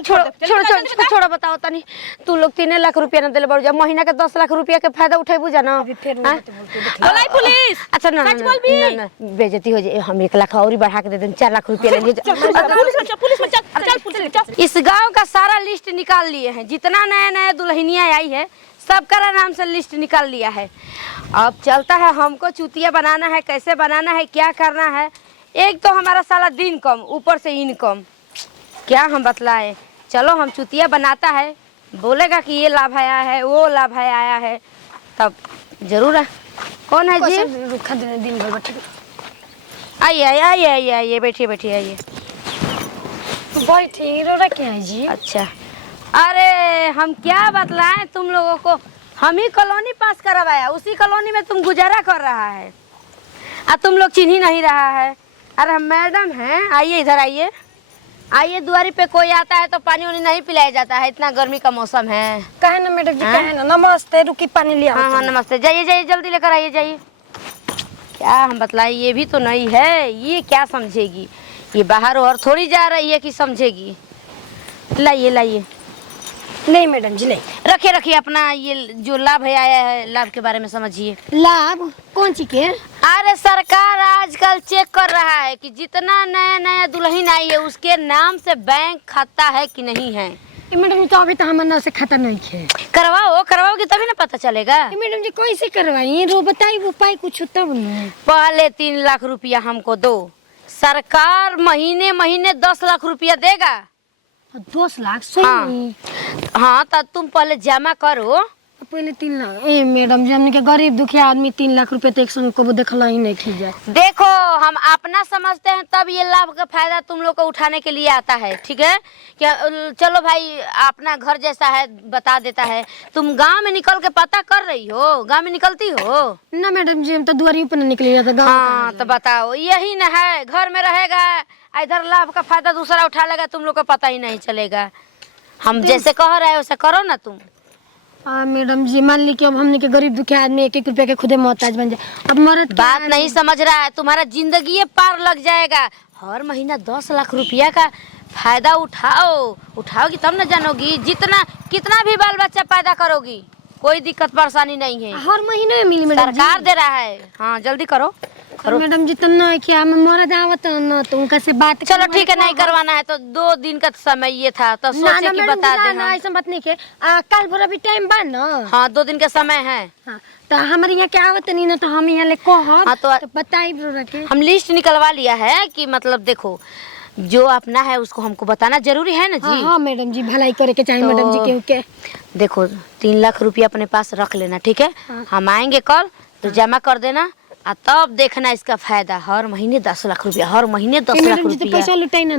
छोड़ो बताओ तनी तू लोग 3 लाख रुपया न देले बड़ जा महीना के 10 लाख रुपया के फायदा उठेबू जा ना बोलाई पुलिस। अच्छा ना बेइज्जती हो जाए हम 1 लाख और बढ़ा के दे दें 4 लाख रुपया ले लीजिए। पुलिस में चल। इस गांव का सारा लिस्ट निकाल लिए हैं जितना नया नया दुल्हनियां आई है सबका नाम से लिस्ट निकाल लिया है। अब चलता है हमको चुतिया बनाना है कैसे बनाना है क्या करना है। एक तो हमारा साला दिन कम ऊपर से इनकम क्या हम बतलाएं। चलो हम चुतिया बनाता है बोलेगा कि ये लाभ आया है वो लाभ आया है तब जरूर है। कौन है जी दिन भर बैठे आइए आइए आइए आइए बैठिए बैठिए आइए बैठे रो रहा क्या है जी। अच्छा अरे हम क्या बतलाएं तुम लोगों को हम ही कॉलोनी पास करवाया उसी कॉलोनी में तुम गुजारा कर रहा है तुम लोग चिन्ह ही नहीं रहा है। अरे हम मैडम हैं आइए इधर आइए आइए दुआरी पे कोई आता है तो पानी वानी नहीं पिलाया जाता है इतना गर्मी का मौसम है। कहे ना मैडम जी कहे ना नमस्ते रुकी पानी लिया। हाँ नमस्ते जाइए जाइए जल्दी लेकर आइए जाइए। क्या हम बतलाएं ये भी तो नहीं है ये क्या समझेगी ये बाहर और थोड़ी जा रही है कि समझेगी। लाइए लाइए नहीं मैडम जी नहीं रखिए रखिए अपना ये जो लाभ है आया है लाभ के बारे में समझिए। लाभ कौन सी के। अरे सरकार आजकल चेक कर रहा है कि जितना नया नया दुल्हन आई है उसके नाम से बैंक खाता है कि नहीं है। मैडम जी तो अभी तो हमारे नाम से खाता नहीं है। करवाओगे तभी ना पता चलेगा। मैडम जी कैसे करवाई रो बताई वो पाई कुछ तब नहीं। पहले 3 लाख रुपया हमको दो सरकार महीने महीने 10 लाख रुपया देगा। 10 लाख सही। हाँ तब तुम पहले जमा करो पहले 3 लाख। ए मैडम जी हमने के गरीब दुखिया आदमी 3 लाख रुपए तो एक संग को देखला ही नहीं ठीक है। देखो हम अपना समझते हैं तब ये लाभ का फायदा तुम लोग को उठाने के लिए आता है ठीक है क्या। चलो भाई अपना घर जैसा है बता देता है। तुम गांव में निकल के पता कर रही हो गांव में निकलती हो ना मैडम जी हम तो दुआरी पे निकली जाता गांव। हाँ तो बताओ यही ना है घर में रहेगा इधर लाभ का फायदा दूसरा उठा लेगा तुम लोग को पता ही नहीं चलेगा। हम जैसे कह रहे हैं वैसे करो ना तुम। मैडम जी मान ली कि अब हमने के गरीब दुखिया आदमी 1-1 रुपया के खुदे मोहताज बन जाए। अब मरद बात नहीं समझ रहा है तुम्हारा जिंदगी पार लग जाएगा। हर महीना 10 लाख रुपया का फायदा उठाओगी तब ना जानोगी जितना कितना भी बाल बच्चा पैदा करोगी कोई दिक्कत परेशानी नहीं है। हर महीने मिली मैडम सरकार दे रहा है। हाँ जल्दी करो मैडम जी तो ना क्या मरद आवत न तो उनका से बात। चलो ठीक है नहीं करवाना है तो 2 दिन का समय ये था तो सोचे कि बता दे। ना ऐसा बात नहीं के कल भर अभी टाइम बा ना। हाँ 2 दिन का समय है। हाँ, तो हमारे यहाँ क्या आवत नहीं ना तो हम यहाँ ले कहब तो बताई के हम लिस्ट निकलवा लिया है कि मतलब देखो जो अपना है उसको हमको बताना जरूरी है ना जी। हाँ मैडम जी भलाई करे के चाहिए मैडम जी क्योंकि देखो 3 लाख रुपया अपने पास रख लेना ठीक है। हम आएंगे कल तो जमा कर देना तब देखना इसका फायदा। हर महीने 10 लाख रुपया हर महीने 10 लाख रुपया पैसा लुटाई ना।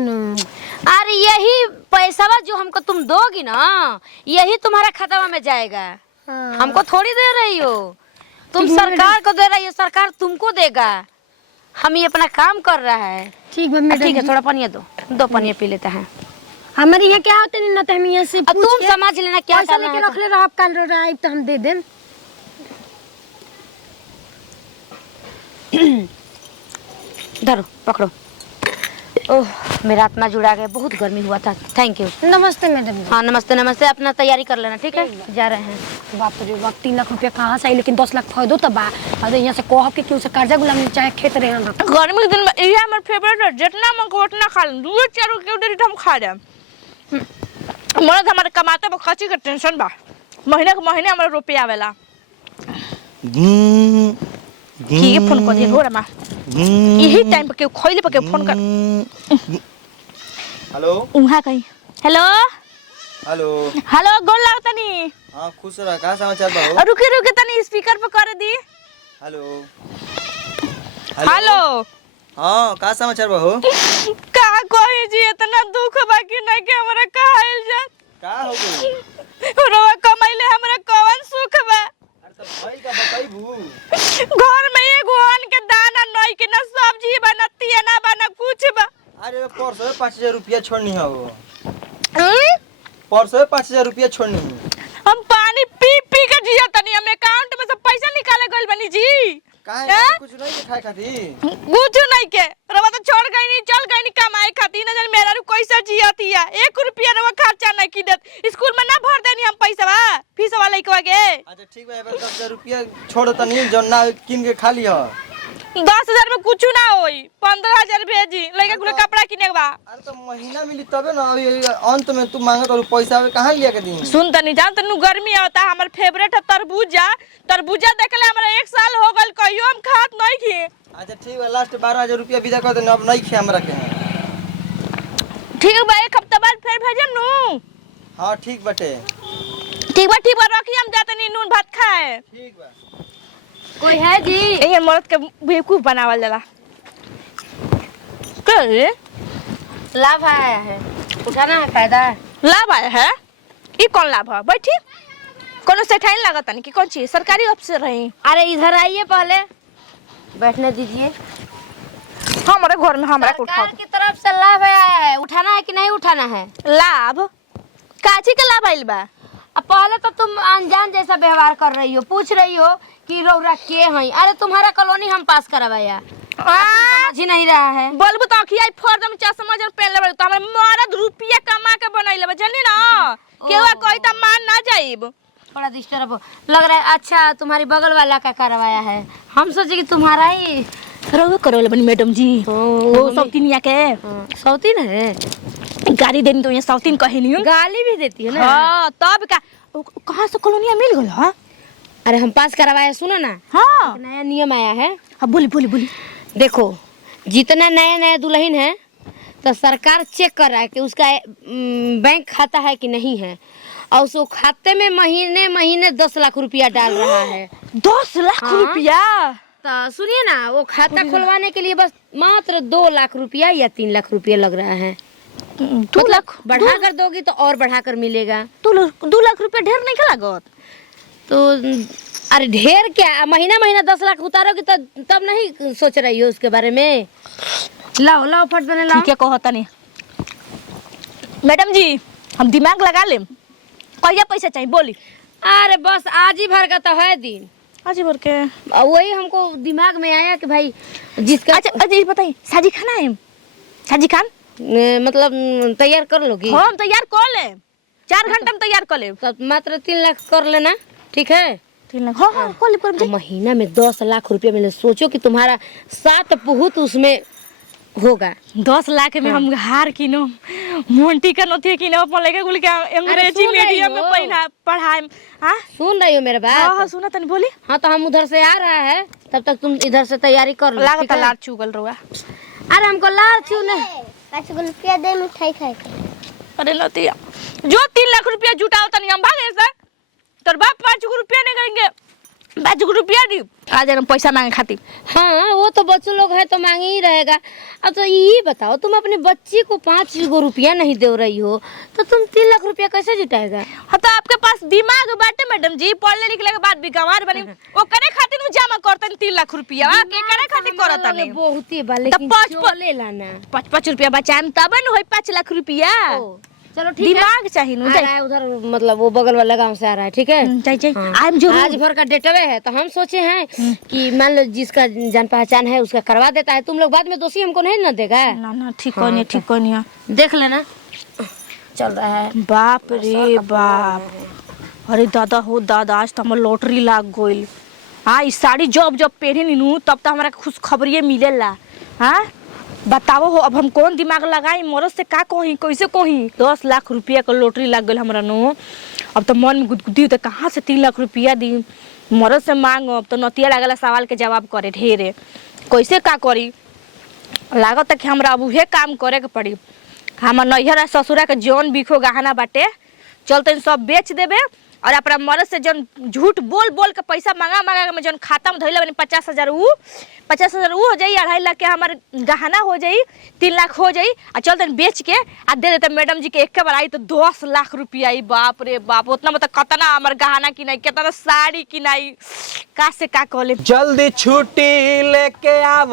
अरे यही पैसा जो हमको तुम दोगी ना यही तुम्हारा खाता में जाएगा। हमको थोड़ी दे रही हो तुम सरकार को दे रही हो सरकार तुमको देगा। हम ये अपना काम कर रहा है। ठीक है मैडम ठीक है थोड़ा पानी दो पानी पी लेता है। हमारे यहाँ क्या होता नहीं ना तो हम यहाँ से तुम समझ लेना क्या करना है। रख ले आप कल रो तो हम दे दें। धरो पकड़ो। ओह मेरा आत्मा जुड़ा गया बहुत गर्मी हुआ था। Thank you. नमस्ते मैडम। हाँ नमस्ते नमस्ते अपना तैयारी कर लेना ठीक है जा रहे हैं। बाप रे बाप 3 लाख रुपया कहाँ से आई लेकिन 10 लाख फायदो तब बा। अरे यहाँ से कहब के क्यों से कर्जा गुलाम चाहे खेत रहे हम गर्मी के दिन में ये हमर फेवरेट है जितना मन को उतना खा लूं 2-4 के डेरी हम खा जाए। मर्द हमारे कमाते बखची का टेंशन बा महीने के महीने हमारे रुपया आवेला। की फोन कर दिए घोड़ा मा यही टाइम पे के खोइले पे के फोन कर। हेलो उहा कहीं हेलो हेलो हेलो गोल लाग तनी। हां खुश रह का समाचार बा हो। रुके तनी स्पीकर पे कर दी। हेलो हेलो हां का समाचार बा हो। का कोई जी इतना दुख बाकी नहीं के हमरा कहल जा का हो गई रोवा कमाइले हमरा कौन सुख बा। अरे तो भाई का बताइबू घर में एगो अन्न के दाना नहीं के ना सब्जी बनती है ना बना कुछ बा। अरे परसों 5000 रुपया छोड़नी है वो परसों 5000 रुपया छोड़नी है। हम पानी पी के जिया तनी हम अकाउंट में से पैसा निकाले गइल बनी जी। काहे हैं? कुछ नहीं के खाए खाती? कुछ नहीं के रवा तो छोड़ गई नहीं, चल गई नहीं कमाए खाती न जान मेरा कैसा जियती है। 1 रुपया रवा खर्चा नहीं की देत, स्कूल में ना भर देनी हम पैसा फीस वाला लइकवा के। अच्छा ठीक बा, एबार 10,000 रुपया छोड़ तनी जौन ना किन के खा लियो। 10,000 में कुछ ना होई, 15,000 भेजी लइका कुल कपड़ा किने के बा। अरे तो महीना मिली तबे ना, अभी अंत में तू मांगत और पैसा अबे कहां लिया के दी? सुन तनी जान तनु गर्मी आवता, हमर फेवरेट है तरबूजा। तरबूजा देखले हमरा 1 साल हो गल, कहियो हम खात नहीं खी। अच्छा ठीक बा, लास्ट 12,000 रुपया विदा कर दे, अब नहीं खे हमरा के। ठीक बा, 1 हफ्ता बाद फिर भेजम नु। हां ठीक बाटे। ठीक बा रखी, हम जाते नहीं नून भात खाए। ठीक बा। कोई है जी? ये मर्द के बेवकूफ बनावल जाला। के लाभ आया है, उठाना है, फायदा है। लाभ आया है? ये कौन लाभ है? बैठी, कोनो सेठाइन लागत नहीं कि कौन चीज सरकारी अफसर रही। अरे इधर आइए, पहले बैठने दीजिए। हमारे घर में हमरा को उठाओ। सरकार की तरफ से लाभ आया है, उठाना है कि नहीं उठाना है? लाभ काची के लाभ आइल बा? अब पहले तो तुम अनजान जैसा व्यवहार कर रही हो, पूछ रही हो कि रौरा के हैं। अरे तुम्हारा कॉलोनी हम पास करवाया, समझ ही नहीं रहा है। बोलबो तो अखिया फर्दम चश्मा जन पहन लेबे तो हमरे मरद रुपया कमा के बनैले बा, जानी ना केवा कोई त मान ना जाइब। थोड़ा डिस्टर्ब लग रहा है। अच्छा, तुम्हारी बगल वाला का करवाया है, हम सोचे कि तुम्हारा ही रहो करोले बनी मैडम जी। ओ सौतीनिया के सौतीन है, गाड़ी देनी तो ये सौतीन कहे नहीं। गाली भी देती है ना। हां तब का कहां से कॉलोनिया मिल गल? हां अरे हम पास करवाए, सुनो ना, हां नया नियम आया है। अब बोली देखो, जितना नया नया दुल्हन है तो सरकार चेक कर रहा है कि उसका बैंक खाता है कि नहीं है, और उसको खाते में महीने महीने 10 लाख रुपया डाल रहा है। 10 लाख रुपया? तो सुनिए ना, वो खाता खुलवाने के लिए बस मात्र 2 लाख रुपया या 3 लाख रुपया लग रहा है। 2 लाख बढ़ा कर दोगी तो और बढ़ा कर मिलेगा। 2 लाख रुपया ढेर नहीं का लागत? तो अरे ढेर क्या, महीना महीना 10 लाख उतारोगी तो तब नहीं सोच रही हो उसके बारे में? लाओ फट बने लाओ। ठीक है कहता नहीं मैडम जी, हम दिमाग लगा लेम। कहिया पैसा चाहिए बोली? अरे बस आज ही भर का तो है दिन, आज भर के। वही हमको दिमाग में आया कि भाई जिसका अच्छा ये बताइए, साजी खाना है? साजी खान मतलब तैयार कर लोगी? हम तैयार कर ले, 4 घंटा में तैयार कर ले। तब मात्र 3 लाख कर लेना, ठीक है? 3 लाख? हाँ कर ले। महीना में 10 लाख रुपया मिले, सोचो कि तुम्हारा 7 पुहुत उसमें होगा। 10 लाख में हम हार किनो, मोंटी का नथी किनो, अपन लेके गुल के अंग्रेजी सुन रही मीडियम में हो? पढ़ाए। हां सुन रही हो मेरे बात? हां सुना तनी बोली। हाँ तो हम उधर से आ रहा है, तब तक तुम इधर से तैयारी कर लो। लागत ठीक है? लार चुगल रुआ। अरे हमको लार छू नहीं। 5 रुपया दे, मिठाई खाए के। अरे लतिया जो 3 लाख रुपया जुटाओ तनी हम भागे से, तोर बाप 5 रुपया नहीं करेंगे, 5 रुपया दी आज हम पैसा मांगे खाती। हाँ वो तो बच्चों लोग है तो मांगे ही रहेगा। अब तो ये बताओ, तुम अपने बच्ची को 5 रुपया नहीं दे रही हो तो तुम 3 लाख रुपया कैसे जुटाएगा? हाँ तो आपके पास दिमाग बाटे मैडम जी, पढ़ने लिखने के बाद भी गंवार बनी वो करे खातिर नु जमा करतन 3 लाख रुपया के करे खातिर करतन बहुत ही बा, लेकिन चले लाना 5 रुपया बचान तब न होई 5 लाख रुपया। चलो ठीक है, दिमाग चाहिए नु आ रहा है उधर, मतलब वो बगल वाला गांव से आ रहा है, ठीक है? चाहिए हाँ। आज आज भर का डेटवे है तो हम सोचे हैं कि मान लो जिसका जान पहचान है उसका करवा देता है, तुम लोग बाद में दोषी हमको नहीं ना देगा। ना ठीक कोनी ठीक कोनी देख लेना चल रहा है। बाप रे बाप, अरे दादा हो दादा, आज तो हमार लॉटरी लाग गइल। हाँ इस साड़ी जब पहने नीनू तब तो हमारा खुश खबरिये मिलेला। हाँ बताओ हो, अब हम कौन दिमाग लगाई, मरद से का कही, कैसे कही? 10 लाख रुपया का लॉटरी लग गई हमरा नो। अब तो मन में गुदगुदी होता, कहाँ से 3 लाख रुपया दी, मरद से मांगो। अब तो नतिया लागला सवाल के जवाब करे ढेरे, कैसे का करी? लागत कि हमरा अब उहे काम करे के पड़ी। हमार नैहर ससुरा के जौन बिखो गहना बाटे चलते सब बेच देबे, और अपना मरद से जौन झूठ बोल के पैसा मांगा के जौन खाता में धइले बनी 50,000 ऊ हो जाई, 2.5 लाख के हमार गहना हो जाई, 3 लाख हो जाई, आ चलते बेच के आ दे देते मैडम जी के एक बार आई तो 10 लाख रुपया आई। बाप रे बाप, उतना मतलब कतना हमार गहना किनाई, कितना साड़ी किनाई, का से का कहले। जल्दी छुट्टी लेके आव,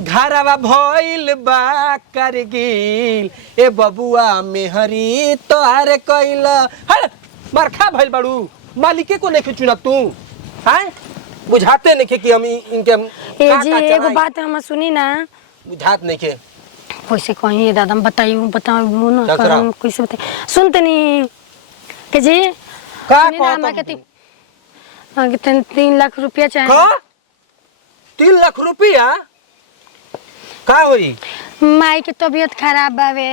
घरवा भइल बा करगिल, ए बबुआ मेहरी तोहरे कइल। हट बरखा भइल बाड़ू, मालिके को नहीं चुनत तू? हैं बुझाते नहीं कि हम इनके ए जी एगो बात हम सुनी ना, बुझात नहीं के कैसे कहीं दादा बताइयो बताओ ना क्या करा? कैसे बताइए सुनते नहीं के जी का सुनी ना, हमरा के 3 लाख रुपया चाहिए। का 3 लाख रुपया का होई? माई के तबीयत खराब बावे,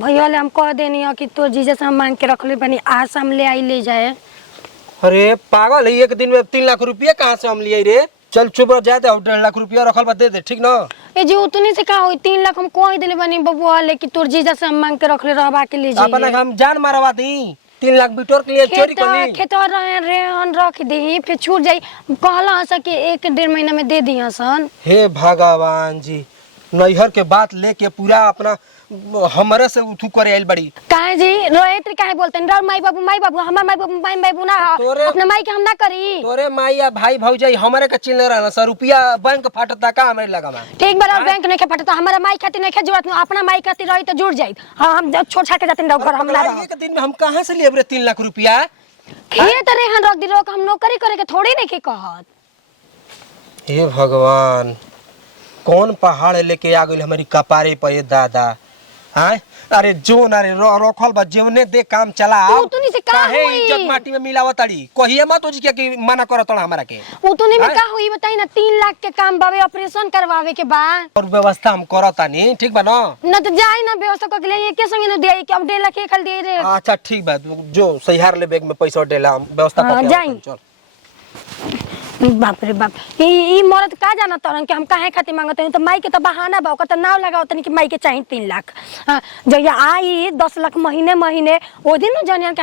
भैया ले हम कह देनी हो कि तोर जीजा से हम मांग के रख ले बनी, आज हम ले आई ले जाए। अरे पागल है, एक दिन में 3 लाख रुपया कहाँ से हम लिए रे? चल चुप रह, जाते 1.5 लाख रुपया रखल बा दे दे, ठीक ना? ए जी उतनी से का होई, 3 लाख हम कह देले बनी बबुआ ले कि तोर जीजा से हम मांग के रख ले रहबा के ले जाए। अपना हम जान मारवा दी, 3 लाख बिटोर के लिए चोरी कर ली। खेत रख दी फिर छूट जाई, कहला हसन कि 1-1.5 महीना में दे दिया सन। हे भगवान जी, नैहर के बात लेके पूरा अपना हमरे से उठू करे आइल बड़ी। काहे जी रोहित काहे बोलते हैं? माई बाबू हमार माई बाबू ना अपना माई के हम ना करी। तोरे माई या भाई भौजाई हमरे के चिल्ला रहना सर, रुपया बैंक फटता का हमरे लगा में। ठीक बार बैंक नहीं के फटता, हमारा माई खातिर नहीं के जरूरत नहीं, अपना माई खातिर रही तो जुड़ जाई। हां हम छोड़ छाड़ के जाते हैं घर, हम ना रह। एक दिन में हम कहां से लेब रे 3 लाख रुपया? खेत रेहन रख दी रोक, हम नौकरी करे के थोड़ी नहीं के कहत। हे भगवान, कौन पहाड़ लेके आ गइल हमारी कपारे पे ये दादा। हां अरे जोन अरे रखल बा जीवने दे काम चला। तू नहीं से का काहे होई? इज्जत माटी में मिलावताड़ी, कहिए मत तुझी के कि मना करत हमरा के। उतने में का होई बताई ना, 3 लाख के काम बावे, ऑपरेशन करवावे के बा। और व्यवस्था हम करतानी, ठीक बा ना? न तो जाई ना व्यवस्था कर के लिए, के संगे न दे कि अब 1.5 लाख के खल दे रे। अच्छा ठीक बा, जो सहिहार ले बैग में पैसा डेला व्यवस्था हाँ, करके जाई। चल। बाप रे बाप, ई मरद का जाना तरन कि हम काहे खातिर मांगत हूं? तो माई के तो बहाना बा, ओकर तो नाव लगाओ तनी कि माई के चाहिए 3 लाख। जब आई 10 लाख महीने ओ दिन न जानियन